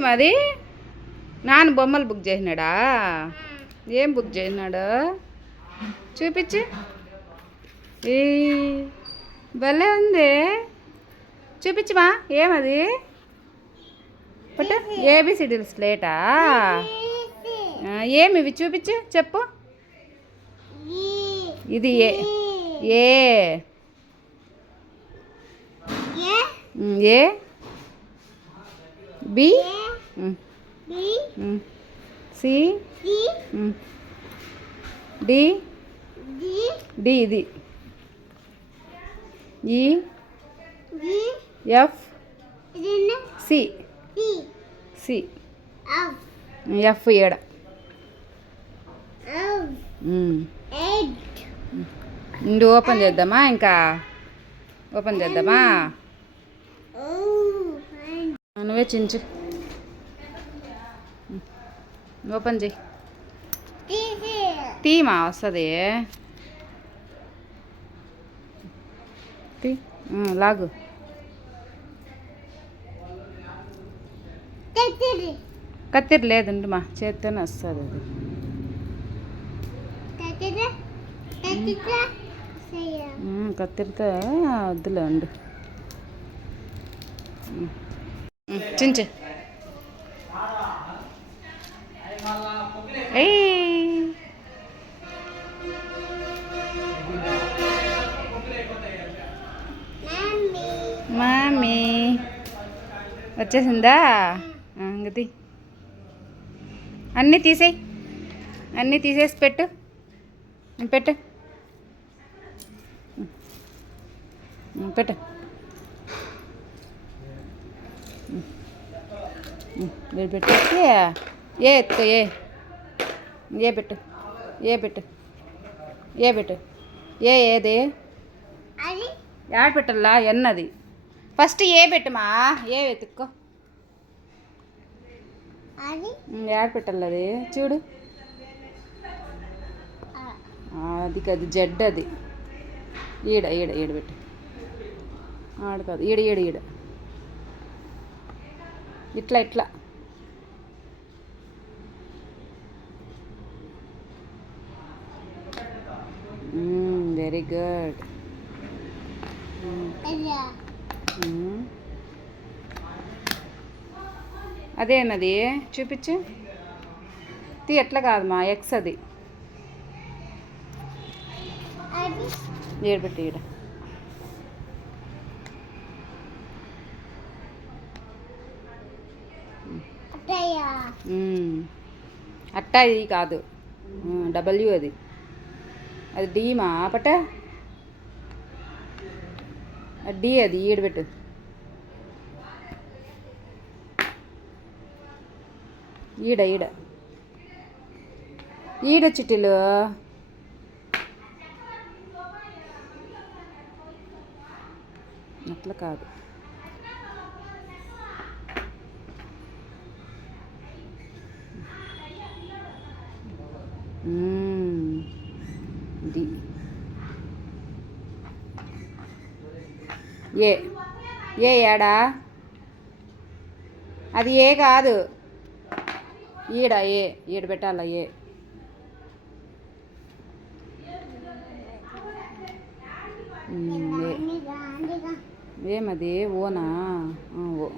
మరి నాన్న బొమ్మలు బుక్ చేసినాడా? ఏం బుక్ చేసినాడు చూపించు. ఈ భలే ఉంది, చూపించమా. ఏమది? పట్టు. ఏబిసిడీలు స్లేటా? ఏమి ఇవి చూపించు, చెప్పు. ఇది A A A B C D D ఇది E F C C F ఏడ ఇందు ఓపెన్ చేద్దామా? ఇంకా ఓపెన్ చేద్దామా? నువ్వే చించు, ఓపెన్ చేయి. తీమా వస్తుంది, తీ లాగు. కత్తిరి లేదండి మా చేత్తోనే వస్తుంది అది. కత్తిరితో వద్దులే ఉండు. చించు. మామీ వచ్చేసిందా? ఇంకది అన్నీ తీసేయి, అన్నీ తీసేసి పెట్టు, పెట్టు పెట్టు. పెట్టేసి ఏ ఎత్తుకో, ఏ పెట్టు, ఏ పెట్టు, ఏ పెట్టు. ఏది యాడ పెట్టల్లా? ఎన్నది ఫస్ట్ ఏ పెట్టుమా. ఏ వెతుక్కో, యాడ పెట్టాలి అది చూడు. అది కాదు, జడ్ అది. ఈడ ఈడ ఈడ పెట్టు. ఆడ కాదు, ఈడ ఈడ ఈడ ఇట్లా ఇట్లా. Very good. అదేనది చూపించు. తీ ఎట్లా కాదమ్మా, ఎక్స్ అది. ఏడబెట్టి ఈడ. అట్టా ఇది కాదు, డబ్ల్యూ అది. అది డీమా పట్ట. డి అది ఈడబెట్టు. ఈడ ఈడ ఈడ చిట్టీలు. అట్లా కాదు. డి ఏ ఏడా? అది ఏ కాదు, ఈడ ఏ ఈడ పెట్టాల. ఏ ఏమది? ఓనా? ఓ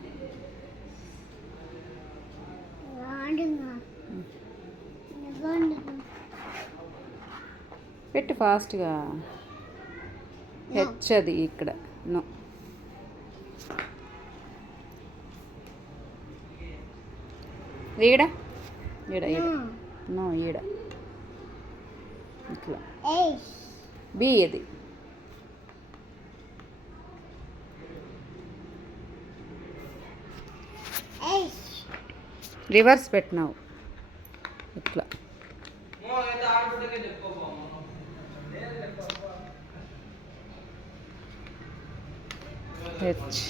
పెట్టు ఫాస్ట్గా. హెచ్ అది ఇక్కడ. నో ఈడ ఈడ ఈడ. నో ఈడ ఇట్లా. బి అది. రివర్స్ పెట్టినావు ఇట్లా. హెచ్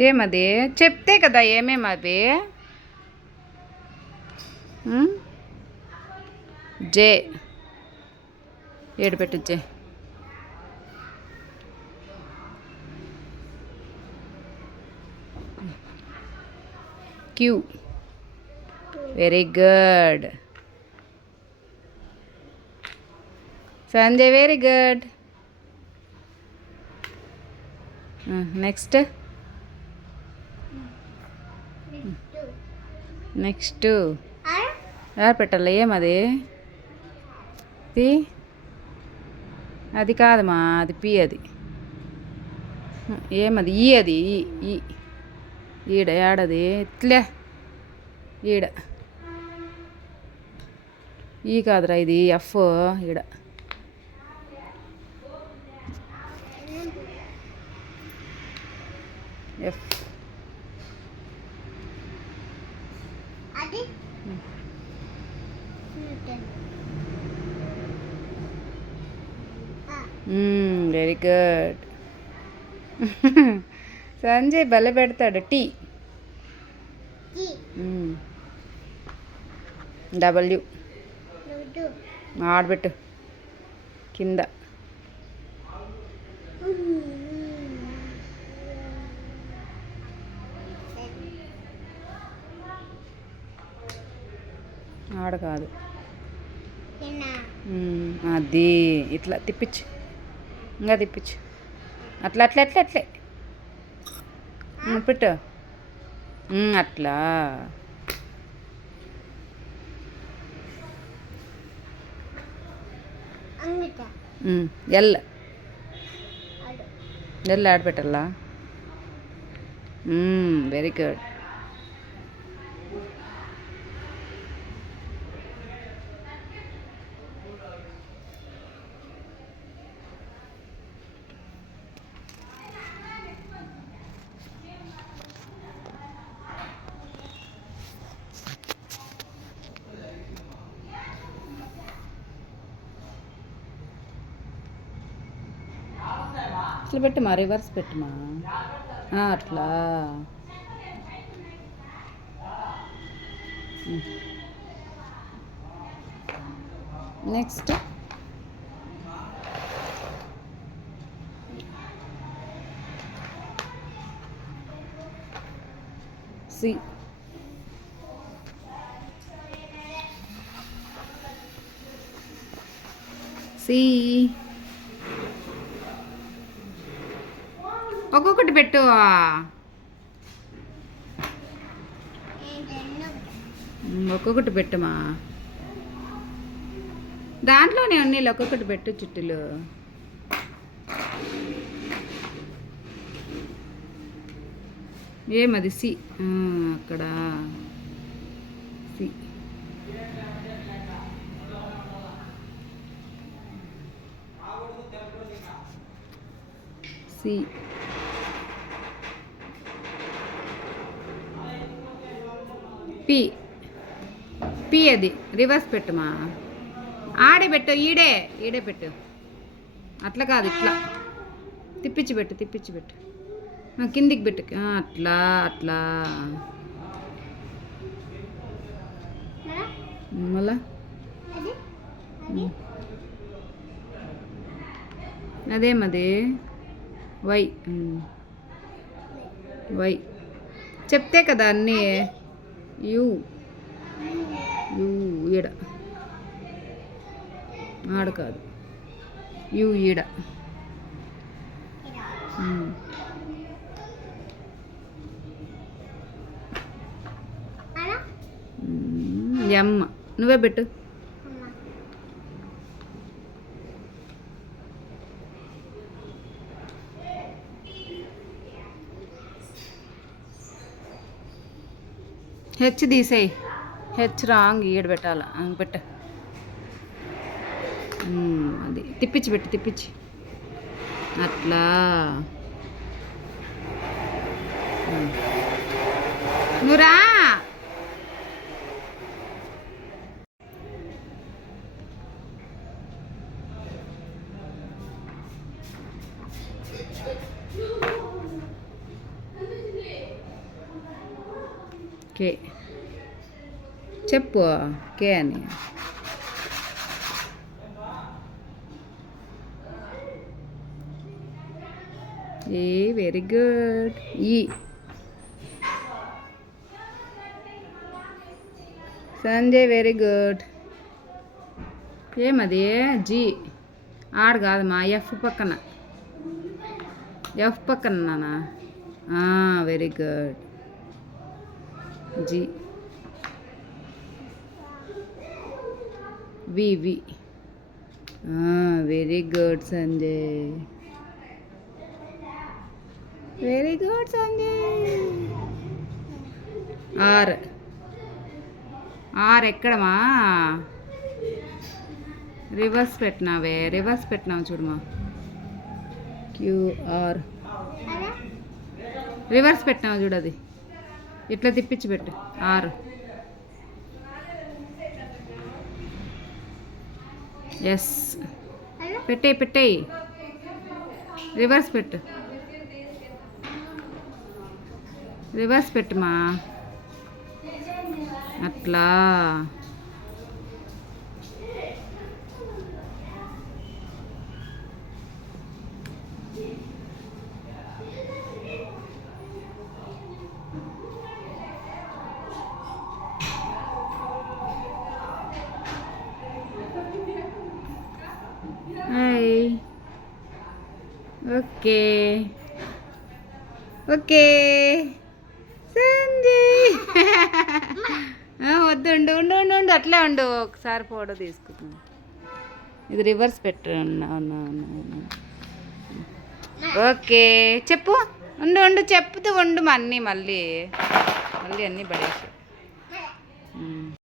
ఏమది చెప్తే కదా ఏమేమి అవి జే ఏడు పెట్టు జే queue very good Sanjay very good next next ఎవరు పెట్టాలి ఏమది అది కాదమ్మా అది పి అది ఏమది ఈ అది ఈ ఈడ ఏడది ఇట్లే ఈడ ఈ కాదురా ఇది ఎఫ్ ఈడ ఎఫ్ వెరీ గుడ్ సంజయ్ భలే పెడతాడు టీ డబ్ల్యూ ఆడబెట్టు కింద ఆడ కాదు అది ఇట్లా తిప్పించు ఇంకా తిప్పించు అట్లా అట్లా అట్లా అట్లే పెట్టు అట్లా ఎల్ ఎల్ ఆడపెట్టాలా వెరీ గుడ్ అట్లా పెట్టుమా రివర్స్ పెట్టుమా అట్లా నెక్స్ట్ సి సి ఒక్కొక్కటి పెట్టు ఒక్కొక్కటి పెట్టుమా దాంట్లోనే ఉన్నాయి ఒక్కొక్కటి పెట్టు చుట్టూలు ఏమది సి అక్కడ సి సి పి పి అది రివర్స్ పెట్టుమా ఆడే పెట్టు ఈడే ఈడే పెట్టు అట్లా కాదు ఇట్లా తిప్పించి పెట్టు కిందికి పెట్టు అట్లా అట్లా మళ్ళా అదేమది వై వై చెప్తే కదా అన్నీ యూ యూ ఈడ ఆడ కాదు యూ ఈడ ఎమ్ నువ్వే పెట్టు హెచ్ తీసేయి హెచ్ రాంగ్ ఈడ పెట్టాల పెట్ట అది తిప్పించి అట్లా నువ్వురా కే చెప్పు కే అని. A very good. E Sanjay very good. ఏమది జీ ఆడ కాదమ్మా ఎఫ్ పక్కన నానా. Very good. G V very good Sanjay. Very good Sanjay. R ఎక్కడమా రివర్స్ పెట్టినావు చూడమా. క్యూఆర్ రివర్స్ పెట్టినావు చూడు, అది ఇట్లా తిప్పించి పెట్టు. ఆర్ ఎస్ పెట్టేయి రివర్స్ పెట్టుమా అట్లా. ఓకే సంజయ్. వద్దు ఉండు అట్లే ఉండు. ఒకసారి ఫోటో తీసుకుంటున్నాను. ఇది రివర్స్ పెట్టు. ఓకే చెప్పు. ఉండు చెప్పుతూ ఉండు. మళ్ళీ అన్నీ పడేసి